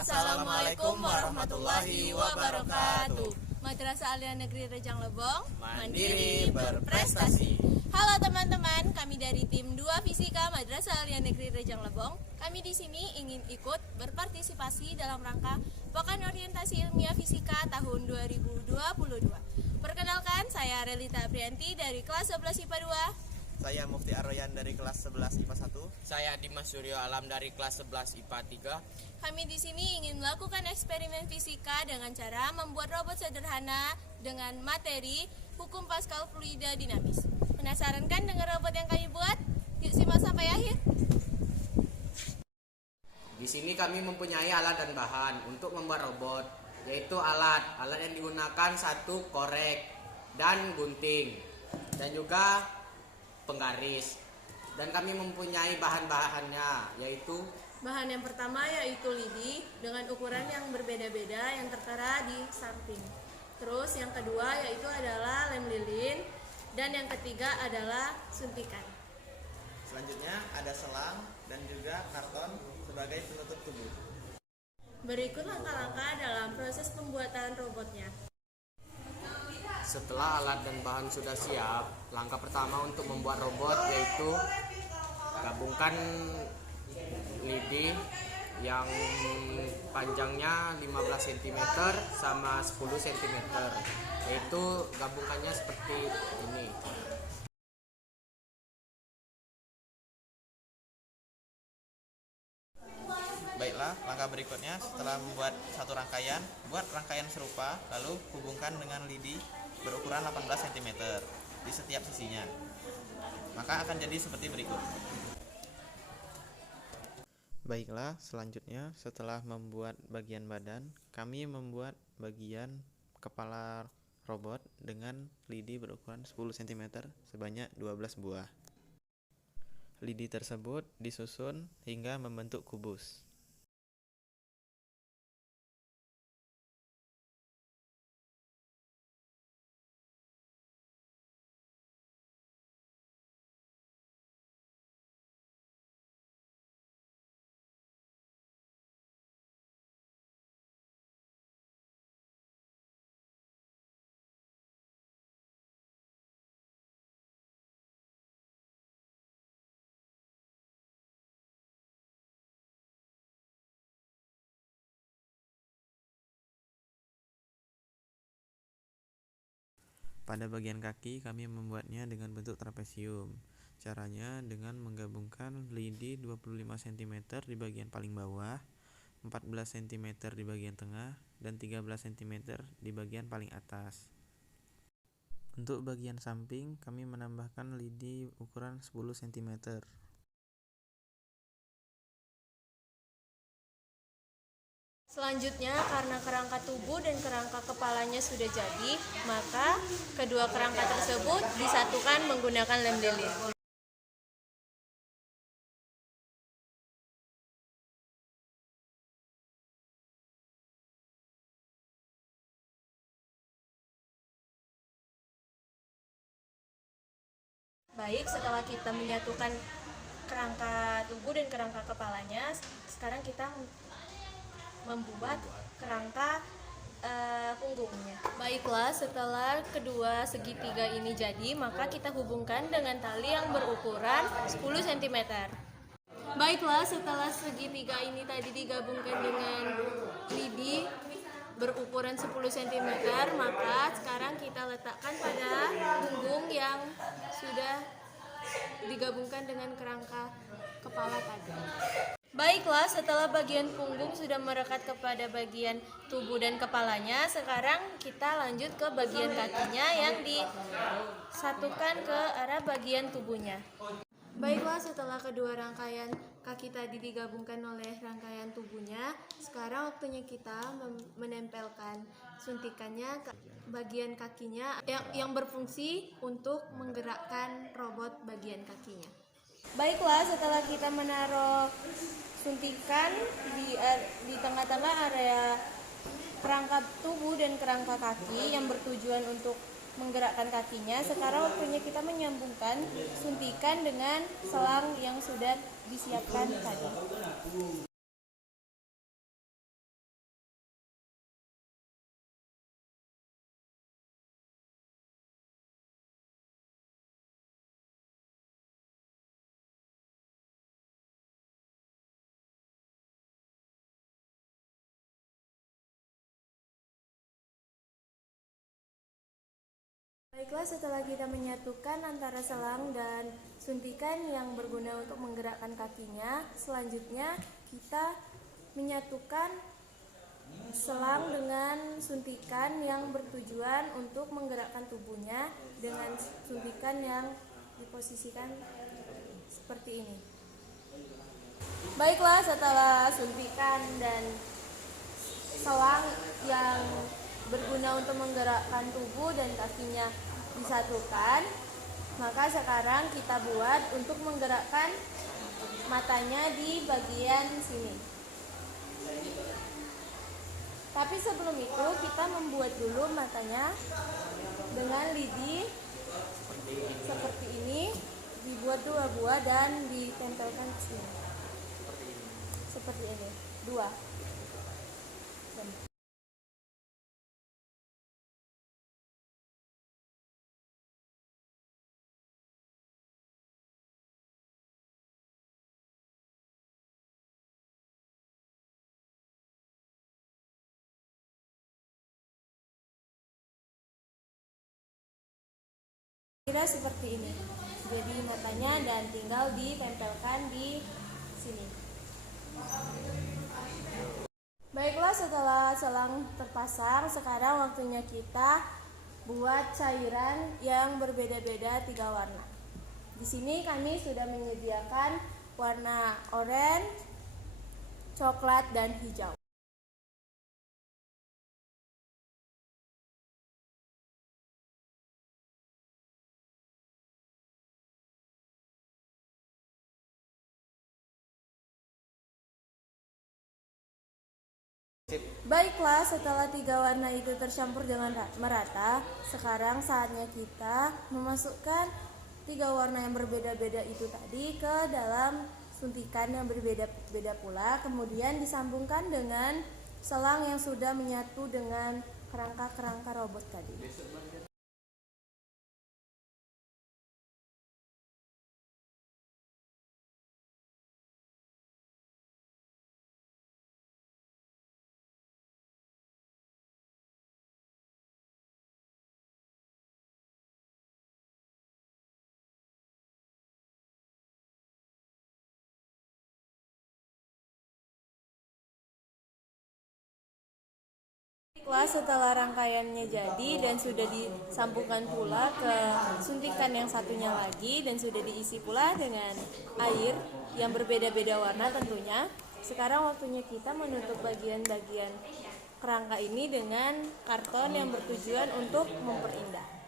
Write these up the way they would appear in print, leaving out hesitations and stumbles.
Assalamualaikum warahmatullahi wabarakatuh. Madrasah Alia Negeri Rejang Lebong, Mandiri berprestasi. Halo teman-teman, kami dari tim 2 Fisika Madrasah Alia Negeri Rejang Lebong. Kami di sini ingin ikut berpartisipasi dalam rangka Pekan Orientasi Ilmiah Fisika tahun 2022. Perkenalkan, saya Relita Aprianti dari kelas 11 IPA 2. Saya Mufti Arroyan dari kelas 11 IPA 1. Saya Dimas Suryo Alam dari kelas 11 IPA 3. Kami di sini ingin melakukan eksperimen fisika dengan cara membuat robot sederhana dengan materi hukum Pascal fluida dinamis. Penasaran kan dengan robot yang kami buat? Yuk simak sampai akhir. Di sini kami mempunyai alat dan bahan untuk membuat robot, yaitu alat yang digunakan satu korek dan gunting dan juga penggaris. Dan kami mempunyai bahan-bahannya, yaitu bahan yang pertama yaitu lidi dengan ukuran yang berbeda-beda yang tertera di samping. Terus yang kedua yaitu adalah lem lilin, dan yang ketiga adalah suntikan. Selanjutnya ada selang dan juga karton sebagai penutup tubuh. Berikut langkah-langkah dalam proses pembuatan robotnya. setelah alat dan bahan sudah siap, langkah pertama untuk membuat robot yaitu gabungkan lidi yang panjangnya 15 cm sama 10 cm, yaitu gabungkannya seperti ini. Baiklah, langkah berikutnya setelah membuat satu rangkaian, buat rangkaian serupa, lalu hubungkan dengan lidi berukuran 18 cm di setiap sisinya. Maka akan jadi seperti berikut. Baiklah, selanjutnya setelah membuat bagian badan, kami membuat bagian kepala robot dengan lidi berukuran 10 cm sebanyak 12 buah. Lidi tersebut disusun hingga membentuk kubus. Pada bagian kaki, kami membuatnya dengan bentuk trapesium. Caranya dengan menggabungkan lidi 25 cm di bagian paling bawah, 14 cm di bagian tengah, dan 13 cm di bagian paling atas. Untuk bagian samping, kami menambahkan lidi ukuran 10 cm. Selanjutnya, karena kerangka tubuh dan kerangka kepalanya sudah jadi, maka kedua kerangka tersebut disatukan menggunakan lem lilin. Baik, setelah kita menyatukan kerangka tubuh dan kerangka kepalanya, sekarang kita membuat kerangka punggungnya. Baiklah, setelah kedua segitiga ini jadi, maka kita hubungkan dengan tali yang berukuran 10 cm. Baiklah, setelah segitiga ini tadi digabungkan dengan lidi berukuran 10 cm, maka sekarang kita letakkan pada punggung yang sudah digabungkan dengan kerangka kepala tadi. Baiklah, setelah bagian punggung sudah merekat kepada bagian tubuh dan kepalanya, sekarang kita lanjut ke bagian kakinya yang disatukan ke arah bagian tubuhnya. Baiklah, setelah kedua rangkaian kaki tadi digabungkan oleh rangkaian tubuhnya, sekarang waktunya kita menempelkan suntikannya ke bagian kakinya yang berfungsi untuk menggerakkan robot bagian kakinya. Baiklah, setelah kita menaruh suntikan di tengah-tengah area kerangka tubuh dan kerangka kaki yang bertujuan untuk menggerakkan kakinya, sekarang waktunya kita menyambungkan suntikan dengan selang yang sudah disiapkan tadi. Baiklah, setelah kita menyatukan antara selang dan suntikan yang berguna untuk menggerakkan kakinya, selanjutnya kita menyatukan selang dengan suntikan yang bertujuan untuk menggerakkan tubuhnya dengan suntikan yang diposisikan seperti ini. Baiklah, setelah suntikan dan selang yang berguna untuk menggerakkan tubuh dan kakinya disatukan, maka sekarang kita buat untuk menggerakkan matanya di bagian sini. Tapi sebelum itu kita membuat dulu matanya dengan lidi seperti ini, dibuat 2 buah dan ditempelkan ke sini. Seperti ini, 2. Kira seperti ini. Jadi matanya dan tinggal ditempelkan di sini. Baiklah, setelah selang terpasang, sekarang waktunya kita buat cairan yang berbeda-beda 3 warna. Di sini kami sudah menyediakan warna oranye, coklat, dan hijau. Baiklah, setelah 3 warna itu tercampur dengan merata, sekarang saatnya kita memasukkan 3 warna yang berbeda-beda itu tadi ke dalam suntikan yang berbeda-beda pula, kemudian disambungkan dengan selang yang sudah menyatu dengan kerangka-kerangka robot tadi. Baiklah, setelah rangkaiannya jadi dan sudah disambungkan pula ke suntikan yang satunya lagi dan sudah diisi pula dengan air yang berbeda-beda warna tentunya, sekarang waktunya kita menutup bagian-bagian kerangka ini dengan karton yang bertujuan untuk memperindah.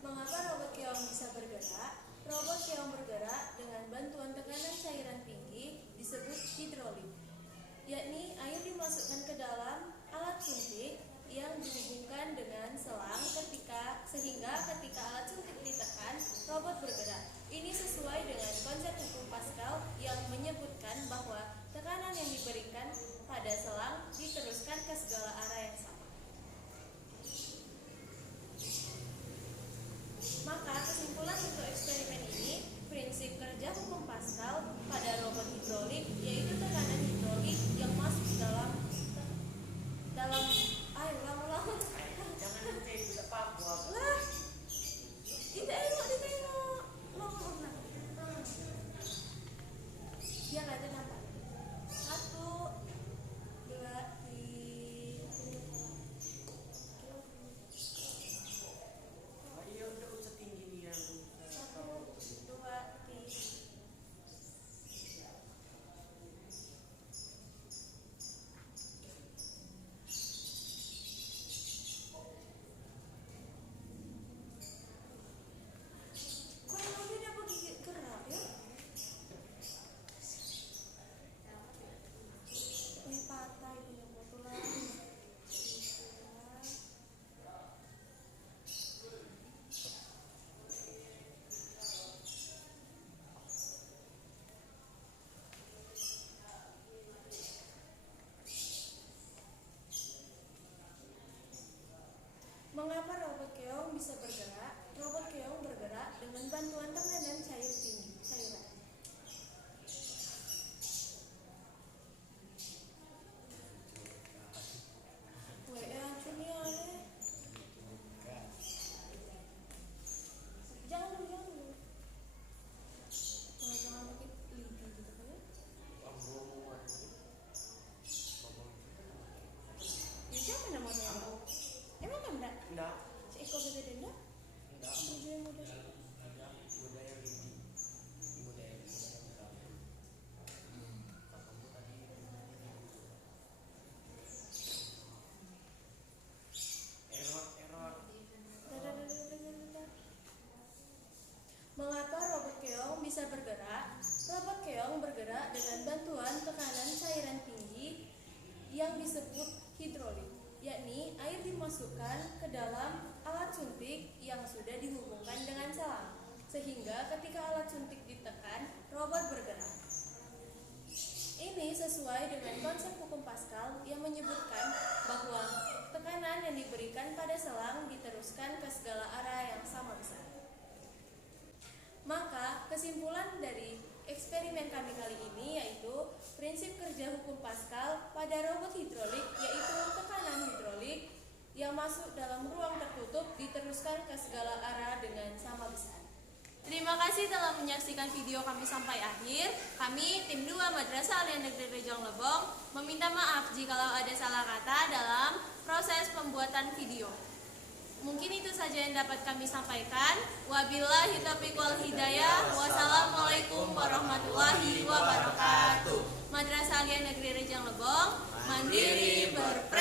Mengapa robot keong bisa bergerak? Robot keong bergerak dengan bantuan tekanan cairan tinggi disebut hidrolik, yakni air dimasukkan ke dalam alat suntik yang dihubungkan dengan selang sehingga ketika alat suntik ditekan, robot bergerak. Ini sesuai dengan keong bisa bergerak. Robot keong bergerak dengan bantuan tekanan cairan. Jangan dulu. Jangan pakai lidi gitu kan ya. Ya siapa namanya? Emang kan enggak? Enggak. Seekor bebek enggak? Enggak. Tujuh yang muda. Budaya Lidi. Budaya error. Mengapa robot keong bisa bergerak? Robot keong bergerak dengan bantuan tekanan cairan tinggi yang disebut hidrolik, yakni air dimasukkan ke dalam alat suntik yang sudah dihubungkan dengan selang, sehingga ketika alat suntik ditekan, robot bergerak. Ini sesuai dengan konsep hukum Pascal yang menyebutkan bahwa tekanan yang diberikan pada selang diteruskan ke segala arah yang sama besar. Maka kesimpulan dari eksperimen kami kali ini yaitu prinsip kerja hukum Pascal pada robot hidrolik, yaitu tekanan hidrolik yang masuk dalam ruang tertutup diteruskan ke segala arah dengan sama besar. Terima kasih telah menyaksikan video kami sampai akhir. Kami tim 2 Madrasah Alia Negeri Rejong Lebong meminta maaf jikalau ada salah kata dalam proses pembuatan video. Mungkin itu saja yang dapat kami sampaikan. Wabillahi taufiq wal hidayah. Wassalamualaikum warahmatullahi wabarakatuh. Madrasah Alia Negeri Rejong Lebong, mandiri berprestasi.